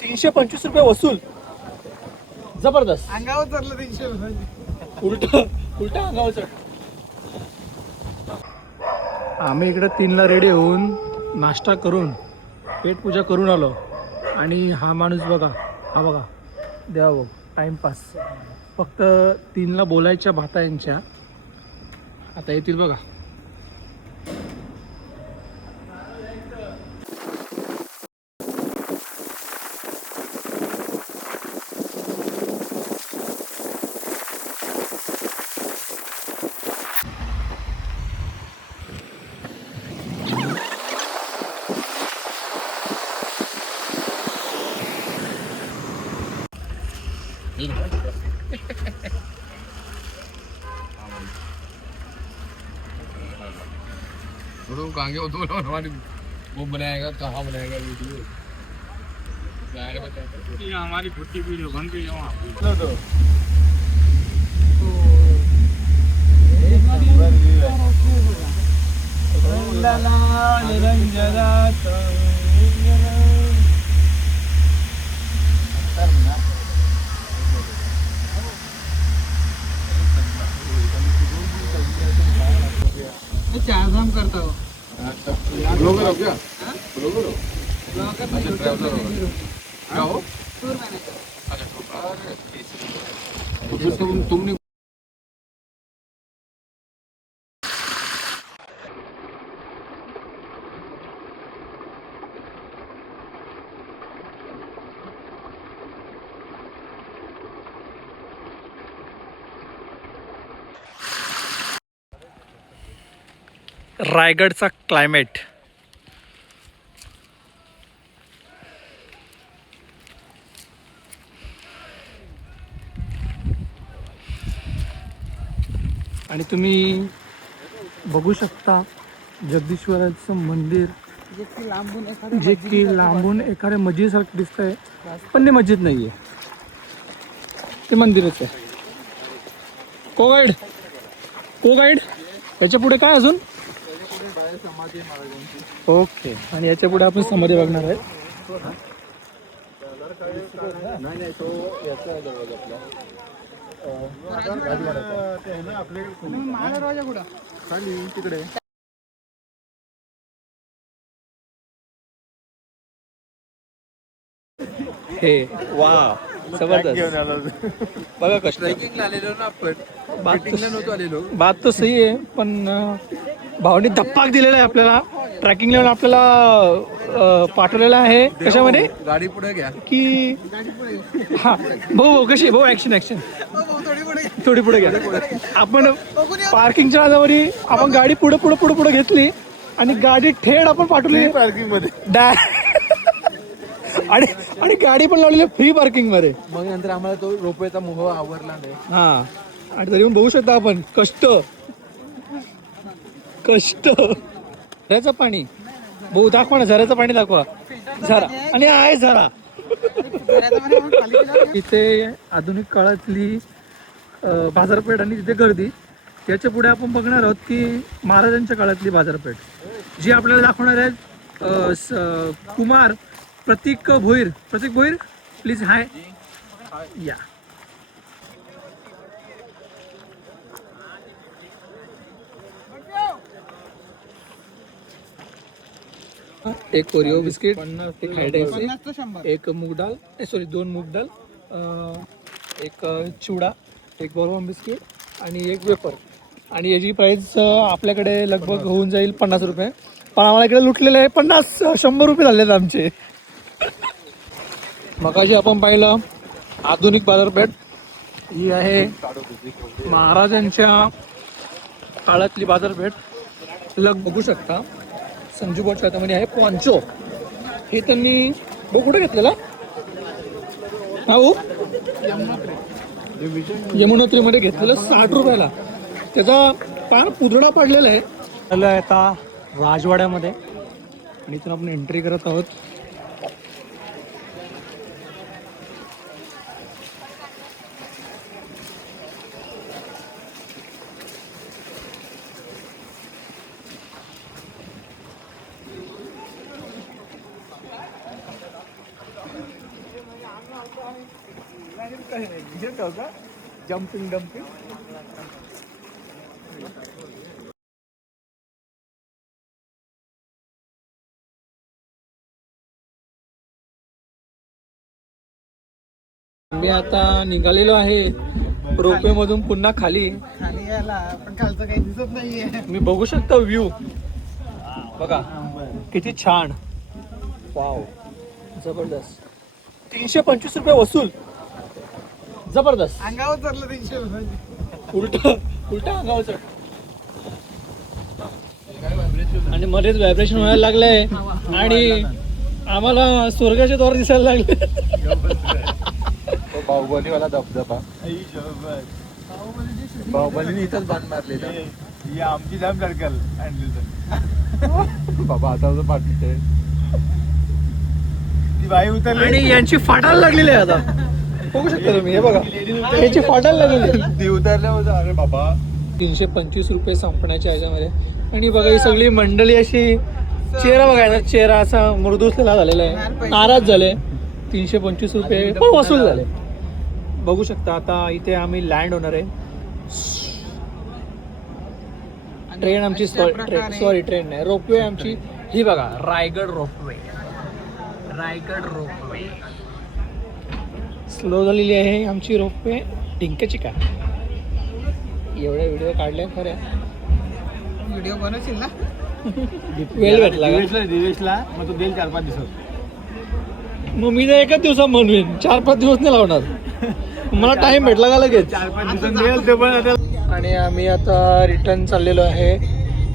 ₹325 वसूल. जबरदस्त. अंगावर चढलं 300. उलटा अंगावर चढ. आम्ही इकडे 3ला रेडी होऊन नाश्ता करून पेटपूजा करून आलो. आणि हा माणूस बघा, हा बघा, द्या बघ टाइमपास. फक्त 3ला बोलायच्या भाता यांच्या आता येतील बघा. कांगे वो हमारी वो बनाएगा, कहाँ बनाएगा वीडियो, ये हमारी छोटी वीडियो बन गई वहाँ चार धाम करता हो. ब्लॉगर हो क्या? ब्लॉगर हो? अच्छा ट्रैवलर हो क्या हो? Tour manager. अच्छा तो फिर तुमने रायगडचा क्लायमेट. आणि तुम्ही बघू शकता जगदीश्वराचं मंदिर जे की लांबून एखाद्या मस्जिदसारखं दिसतंय, पण ते मस्जिद नाही आहे, ते मंदिरच आहे. को गाईड याच्या पुढे काय अजून? ओके. आणि याच्या पुढे आपण समाधी बघणार आहे. महाराजा कुठं? खाली तिकडे. हे वा जबरदस्त. बघा कष्ट. ट्रेकिंगला आलेलो ना आपण, बात नव्हतो आलेलो. तो सही आहे, पण भावनी धप्पाक दिलेला आहे आपल्याला. ट्रॅकिंग लेवल आपल्याला पाठवलेला आहे. कशामध्ये? गाडी पुढे घ्या की हा भाऊ कशी भाऊ ऍक्शन थोडी पुढे घ्या. आपण पार्किंगच्या नादावरी आपण गाडी पुढे घेतली आणि गाडी थेट आपण पाठवली पार्किंग मध्ये. आणि गाडी पण लावलेली फ्री पार्किंग मध्ये. मग नंतर आम्हाला तो रोपवेचा मोह आवरला नाही. हा. आणि तरी पण बघू शकता आपण कष्ट. झऱ्याचं पाणी भाऊ दाखवा ना, झऱ्याचं पाणी दाखवा. झरा आणि आहे झरा. इथे आधुनिक काळातली बाजारपेठ आणि तिथे गर्दी. याच्या पुढे आपण बघणार आहोत की महाराजांच्या काळातली बाजारपेठ जी आपल्याला दाखवणार आहे कुमार प्रतीक भोईर. प्लीज हाय या. एक ओरिओ बिस्किट, एक हायडेन्सी, एक मूग दाल, सॉरी 2 मूग दाल, एक चिवडा, एक बोरबॉन बिस्किट आणि एक वेफर. आणि याची प्राइस आपल्याकडे लगभग होऊन जाईल ₹50. पण आम्हाला इकडे लुटलेले आहे 100 रुपये झालेत आमचे. मगाशी आपण पाहिलं आधुनिक बाजारपेठ. ही आहे महाराजांच्या काळातली बाजारपेठ. बघू शकता संजू बोटच्या हातामध्ये आहे पॉन्चो. हे त्यांनी कुठे घेतलेला भाऊ? यमुनोत्रीमध्ये घेतलेलं 60 रुपयाला. त्याचा फार पुतळा पडलेला आहे. आलं आता राजवाड्यामध्ये आणि इथून आपण एंट्री करत आहोत. Jumping dumping. मी आता निघालेलो आहे रोपवे मधून पुन्हा खाली. खाली यायला पण खालचं काही दिसत नाहीये. मी बघू शकता व्ह्यू बघा किती छान. वाव जबरदस्त. 325 रुपये वसूल. जबरदस्त. अंगावर चढलं 300. उलटा अंगावर चढ. आणि मध्येच व्हायब्रेशन व्हायला लागलंय आणि आम्हाला स्वर्गाचे द्वार दिसायला लागले. बाहुबलीवाला धबधबा. बाहुबलीने इथंच बाण मारलेलं. आमची जाम सर्कल बाबा आता पाठवते. ती बाई उतरली आणि यांची फाटायला लागलेली आहे आता. बघू शकता तुम्ही हे बघा यांची फाटायला लागलेली. ती उतरल्या होतं. अरे बाबा 325 रुपये संपण्याच्या ह्याच्यामध्ये. आणि बघा ही सगळी मंडळी अशी चेहरा बघायला चेहरा असा मृदूसलेला झालेला आहे. नाराज झाले. 325 रुपये पण वसूल झाले. बघू शकता आता इथे आम्ही लँड होणार आहे. ट्रेन आमची सॉरी ट्रेन नाही रोपवे आमची ही बघा Raigad ropeway. Raigad ropeway slow झालेली आहे आमची रोपवे. डिंक्याची का एवढे व्हिडिओ काढले खरे. व्हिडिओ बनवशील ना. वेळ भेटला का दिवेशला मग तो देईल 4-5 दिवसात. मग मी तर एकाच दिवसात म्हणून 4-5 दिवस नाही लावणार. मला टाइम भेटला का लगेच. 4-5 दिवसात देईल ते पण आता. आणि आम्ही आता रिटर्न चाललेलो आहे.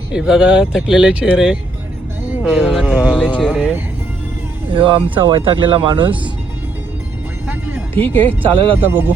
हे बघा थकलेले चेहरे. हे बघा थकलेले चेहरे. हे आमचा वैतागलेला माणूस. ठीक आहे चालेल आता बघू.